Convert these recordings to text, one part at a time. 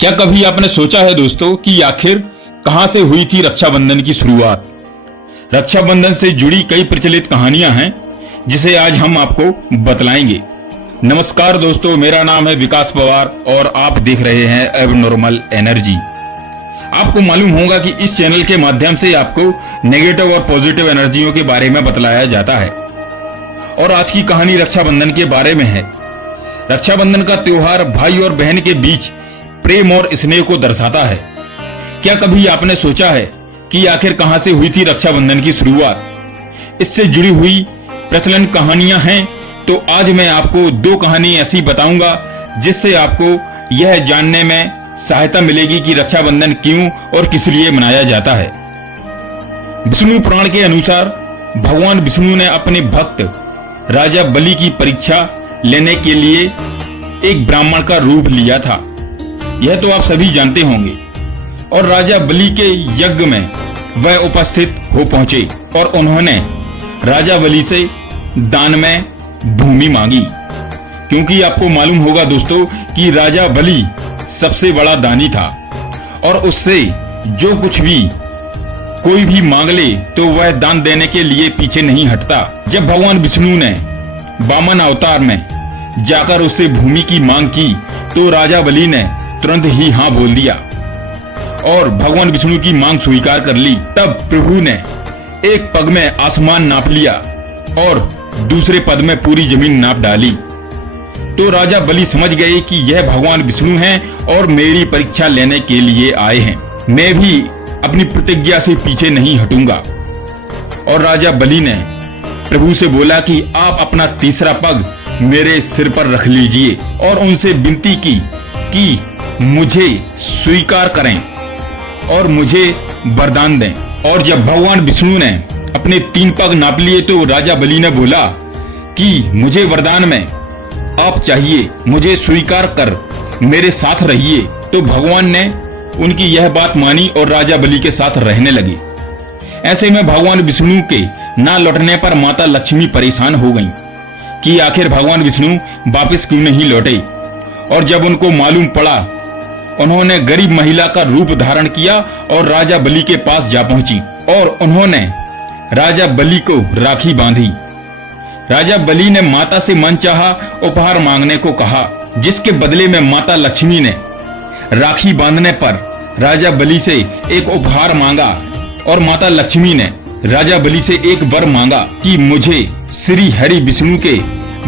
क्या कभी आपने सोचा है दोस्तों कि आखिर कहां से हुई थी रक्षाबंधन की शुरुआत। रक्षाबंधन से जुड़ी कई प्रचलित कहानियां हैं जिसे आज हम आपको बतलाएंगे। नमस्कार दोस्तों, मेरा नाम है विकास पवार और आप देख रहे हैं एबनॉर्मल एनर्जी। आपको मालूम होगा कि इस चैनल के माध्यम से आपको नेगेटिव और पॉजिटिव एनर्जियों के बारे में बतलाया जाता है और आज की कहानी रक्षाबंधन के बारे में है। रक्षाबंधन का त्योहार भाई और बहन के बीच प्रेम और स्नेह को दर्शाता है। क्या कभी आपने सोचा है कि आखिर कहां से हुई थी रक्षाबंधन की शुरुआत। इससे जुड़ी हुई प्रचलन कहानियां हैं, तो आज मैं आपको दो कहानी ऐसी बताऊंगा जिससे आपको यह जानने में सहायता मिलेगी कि रक्षाबंधन क्यों और किस लिए मनाया जाता है। विष्णु पुराण के अनुसार भगवान विष्णु ने अपने भक्त राजा बलि की परीक्षा लेने के लिए एक ब्राह्मण का रूप लिया था। यह तो आप सभी जानते होंगे। और राजा बलि के यज्ञ में वह उपस्थित हो पहुंचे और उन्होंने राजा बलि से दान में भूमि मांगी, क्योंकि आपको मालूम होगा दोस्तों कि राजा बलि सबसे बड़ा दानी था और उससे जो कुछ भी कोई भी मांग ले तो वह दान देने के लिए पीछे नहीं हटता। जब भगवान विष्णु ने वामन अवतार में जाकर उससे भूमि की मांग की तो राजा बलि ने तुरंत ही हाँ बोल दिया और भगवान विष्णु की मांग स्वीकार कर ली। तब प्रभु ने एक पग में आसमान नाप लिया और दूसरे पद में पूरी जमीन नाप डाली। तो राजा बलि समझ गए कि यह भगवान विष्णु हैं और मेरी परीक्षा लेने के लिए आए हैं। मैं भी अपनी प्रतिज्ञा से पीछे नहीं हटूंगा। और राजा बलि ने प्रभु से बोला कि आप अपना तीसरा पग मेरे सिर पर रख लीजिए और उनसे विनती की कि मुझे स्वीकार करें और मुझे वरदान दें। और जब भगवान विष्णु ने अपने 3 पग नाप लिए तो राजा बलि ने बोला कि मुझे वरदान में आप चाहिए, मुझे स्वीकार कर मेरे साथ रहिए। तो भगवान ने उनकी यह बात मानी और राजा बलि के साथ रहने लगे। ऐसे में भगवान विष्णु के ना लौटने पर माता लक्ष्मी परेशान हो गईं कि आखिर भगवान विष्णु वापस क्यों नहीं लौटे। और जब उनको मालूम पड़ा, उन्होंने गरीब महिला का रूप धारण किया और राजा बलि के पास जा पहुंची और उन्होंने राजा बलि को राखी बांधी। राजा बलि ने माता से मनचाहा उपहार मांगने को कहा, जिसके बदले में माता लक्ष्मी ने राखी बांधने पर राजा बलि से एक उपहार मांगा और माता लक्ष्मी ने राजा बलि से एक वर मांगा कि मुझे श्री हरि विष्णु के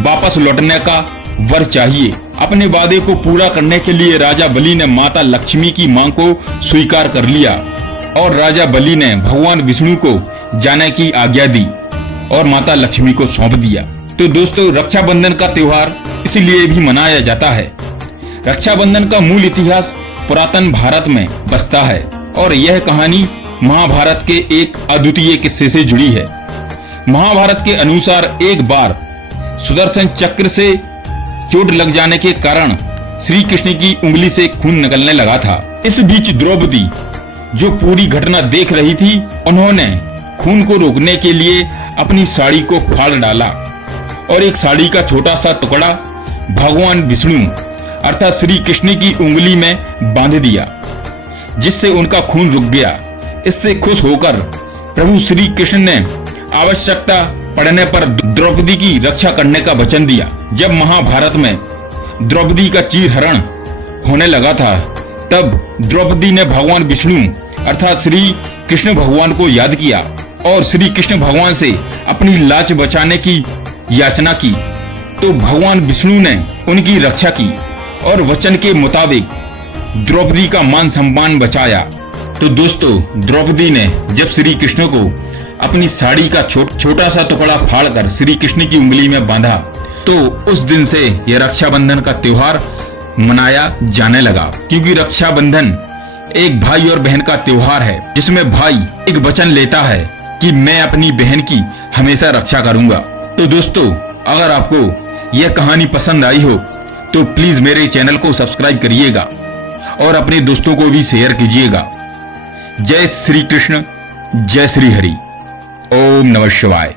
वापस लौटने का वर चाहिए। अपने वादे को पूरा करने के लिए राजा बलि ने माता लक्ष्मी की मांग को स्वीकार कर लिया और राजा बलि ने भगवान विष्णु को जाने की आज्ञा दी और माता लक्ष्मी को सौंप दिया। तो दोस्तों, रक्षाबंधन का त्योहार इसलिए भी मनाया जाता है। रक्षाबंधन का मूल इतिहास पुरातन भारत में बसता है और यह कहानी महाभारत के एक अद्वितीय किस्से से जुड़ी है। महाभारत के अनुसार एक बार सुदर्शन चक्र से चोट लग जाने के कारण श्री कृष्ण की उंगली से खून निकलने लगा था। इस बीच द्रौपदी, जो पूरी घटना देख रही थी, उन्होंने खून को रोकने के लिए अपनी साड़ी को फाड़ डाला और एक साड़ी का छोटा सा टुकड़ा भगवान विष्णु अर्थात श्री कृष्ण की उंगली में बांध दिया, जिससे उनका खून रुक गया। इससे खुश होकर प्रभु श्री कृष्ण ने आवश्यकता पड़ने पर द्रौपदी की रक्षा करने का वचन दिया। जब महाभारत में द्रौपदी का चीरहरण होने लगा था, तब द्रौपदी ने भगवान विष्णु अर्थात श्री कृष्ण भगवान को याद किया और श्री कृष्ण भगवान से अपनी लाज बचाने की याचना की। तो भगवान विष्णु ने उनकी रक्षा की और वचन के मुताबिक द्रौपदी का मान सम्मान बचाया। तो दोस्तों, द्रौपदी ने जब श्री कृष्ण को अपनी साड़ी का छोटा सा टुकड़ा फाड़कर श्री कृष्ण की उंगली में बांधा, तो उस दिन से यह रक्षाबंधन का त्योहार मनाया जाने लगा। क्योंकि रक्षाबंधन एक भाई और बहन का त्योहार है जिसमें भाई एक वचन लेता है कि मैं अपनी बहन की हमेशा रक्षा करूंगा। तो दोस्तों, अगर आपको यह कहानी पसंद आई हो तो प्लीज मेरे चैनल को सब्सक्राइब करिएगा और अपने दोस्तों को भी शेयर कीजिएगा। जय श्री कृष्ण, जय श्री हरि। ओम नमः शिवाय।